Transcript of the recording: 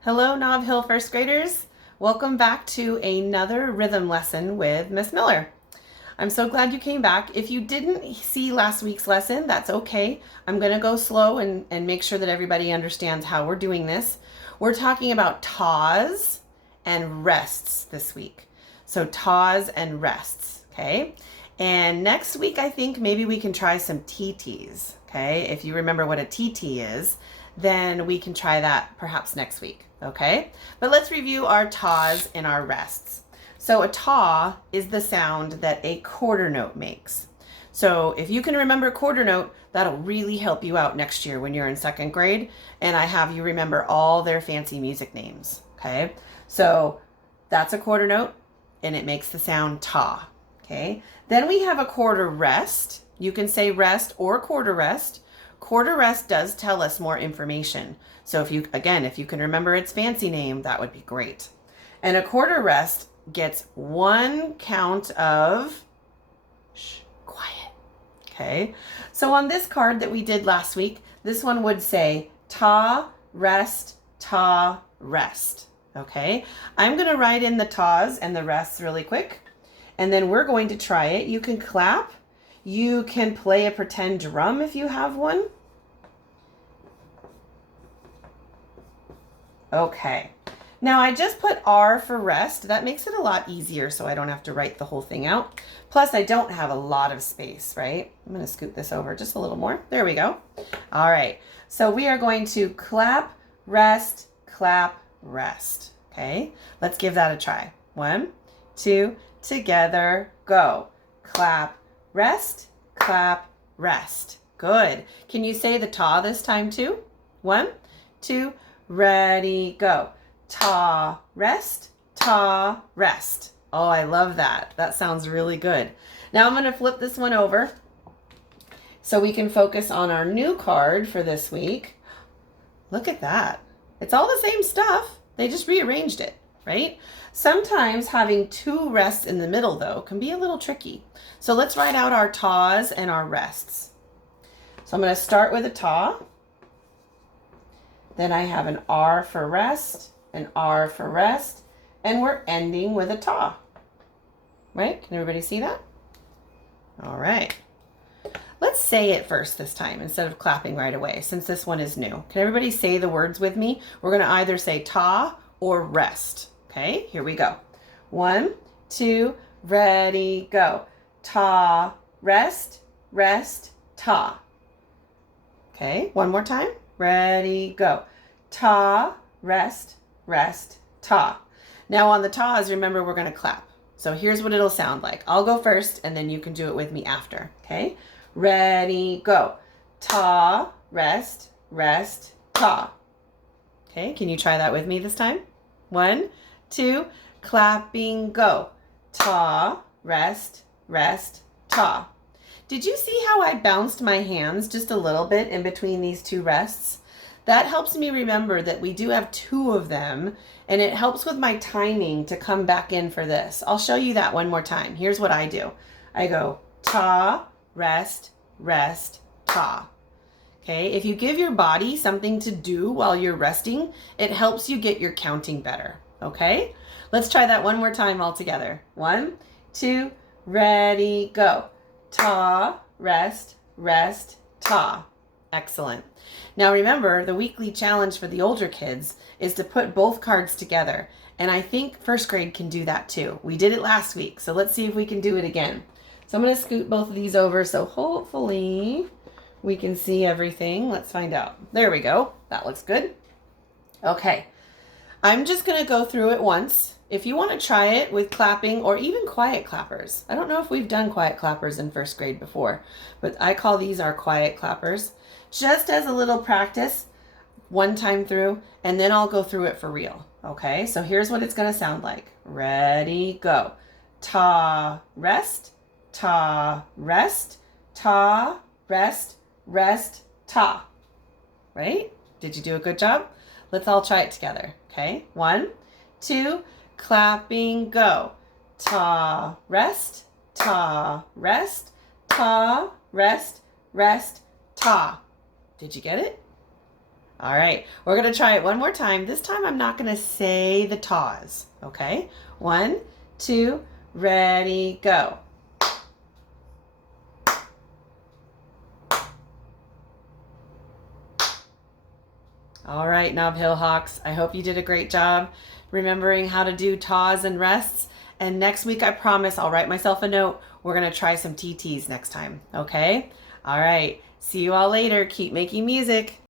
Hello, Nob Hill first graders. Welcome back to another rhythm lesson with Miss Miller. I'm so glad you came back. If you didn't see last week's lesson, that's okay. I'm going to go slow and make sure that everybody understands how we're doing this. We're talking about taws and rests this week. So taws and rests, okay? And next week, I think maybe we can try some TTs, okay? If you remember what a TT is, then we can try that perhaps next week, okay? But let's review our taws and our rests. So a taw is the sound that a quarter note makes. So if you can remember quarter note, that'll really help you out next year when you're in second grade, and I have you remember all their fancy music names, okay? So that's a quarter note, and it makes the sound taw, okay? Then we have a quarter rest. You can say rest or quarter rest. Quarter rest does tell us more information. So if you can remember its fancy name, that would be great. And a quarter rest gets one count of quiet. Okay. So on this card that we did last week, this one would say ta, rest, ta, rest. Okay. I'm going to write in the taws and the rests really quick, and then we're going to try it. You can clap. You can play a pretend drum if you have one. Okay. Now I just put R for rest. That makes it a lot easier so I don't have to write the whole thing out. Plus I don't have a lot of space, right? I'm going to scoot this over just a little more. There we go. All right. So we are going to clap, rest, okay? Let's give that a try. 1, 2, together, go. Clap, rest. Good. Can you say the ta this time too? 1, 2, ready, go. Ta, rest. Oh, I love that. That sounds really good. Now I'm going to flip this one over so we can focus on our new card for this week. Look at that. It's all the same stuff. They just rearranged it, right? Sometimes having two rests in the middle, though, can be a little tricky. So let's write out our taws and our rests. So I'm going to start with a taw. Then I have an R for rest, an R for rest, and we're ending with a taw. Right? Can everybody see that? All right. Let's say it first this time instead of clapping right away, since this one is new. Can everybody say the words with me? We're going to either say taw or rest. Okay, here we go. 1, 2, ready, go. Ta, rest, ta. Okay, one more time. Ready, go. Ta, rest, ta. Now on the taws, remember we're going to clap. So here's what it'll sound like. I'll go first and then you can do it with me after. Okay? Ready, go. Ta, rest, ta. Okay, can you try that with me this time? 1, 2, clapping, go. Ta, rest, ta. Did you see how I bounced my hands just a little bit in between these two rests? That helps me remember that we do have two of them, and it helps with my timing to come back in for this. I'll show you that one more time. Here's what I do. I go ta, rest, ta. Okay, if you give your body something to do while you're resting, it helps you get your counting better. Okay, let's try that one more time all together. 1, 2, ready, go. Ta, rest, ta. Excellent. Now remember, the weekly challenge for the older kids is to put both cards together. And I think first grade can do that too. We did it last week, so let's see if we can do it again. So I'm going to scoot both of these over so hopefully we can see everything. Let's find out. There we go. That looks good. Okay. I'm just going to go through it once. If you want to try it with clapping or even quiet clappers. I don't know if we've done quiet clappers in first grade before, but I call these our quiet clappers. Just as a little practice, one time through, and then I'll go through it for real. Okay, so here's what it's going to sound like. Ready, go. Ta, rest, ta, rest, ta, rest, ta. Right? Did you do a good job? Let's all try it together. Okay, 1, 2, clapping, go. Ta, rest, ta, ta. Did you get it? All right, we're gonna try it one more time. This time I'm not gonna say the taws, okay? 1, 2, ready, go. All right, Nob Hill Hawks, I hope you did a great job remembering how to do taws and rests. And next week, I promise I'll write myself a note. We're gonna try some TTs next time, okay? All right, see you all later. Keep making music.